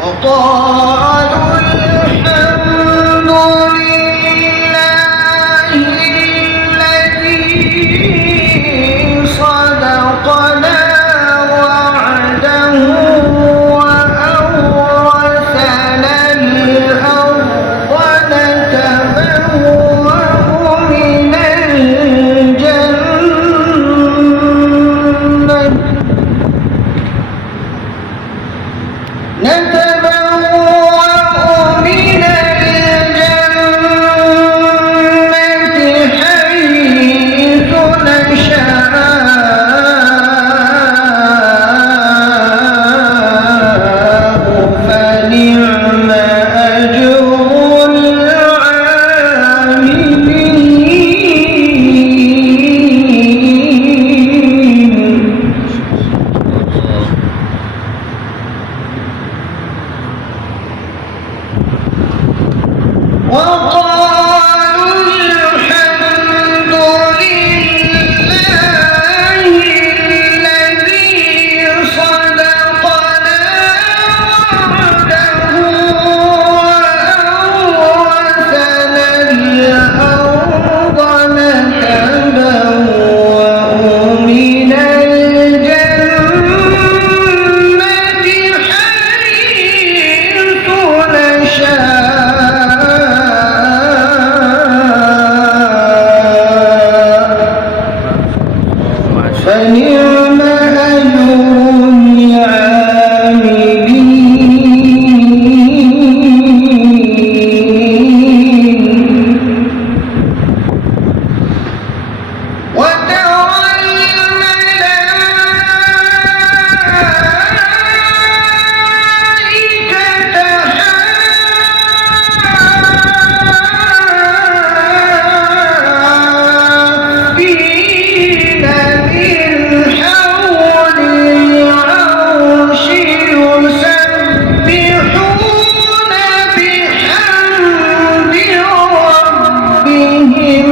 وقالوا الحمد لله الذي صدقنا وعده وأورثنا الأرض نتبوأ من الجنة حيث نشاء فنعم أجر العاملين. وقالوا الحمد لله الذي صدقنا وعده وأورثنا الأرض نتبوأ من الجنة حيث نشاء فنعم أجر العاملين. وترى الملائكة حافين من حول العرش يسبحون بحمد ربهم.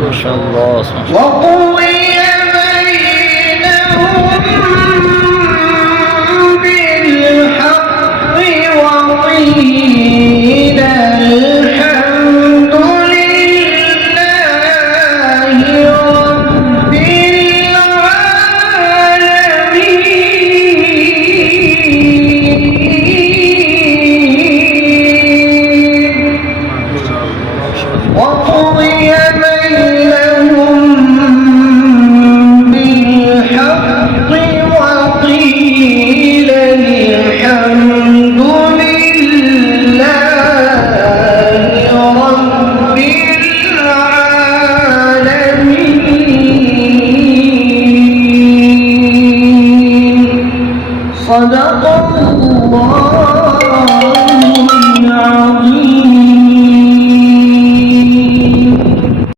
ما شاء الله. وقضي بينهم بالحق وقيل الحمد لله رب العالمين. وقضي بينهم بالحق وقيل الحمد لله رب العالمين. صدق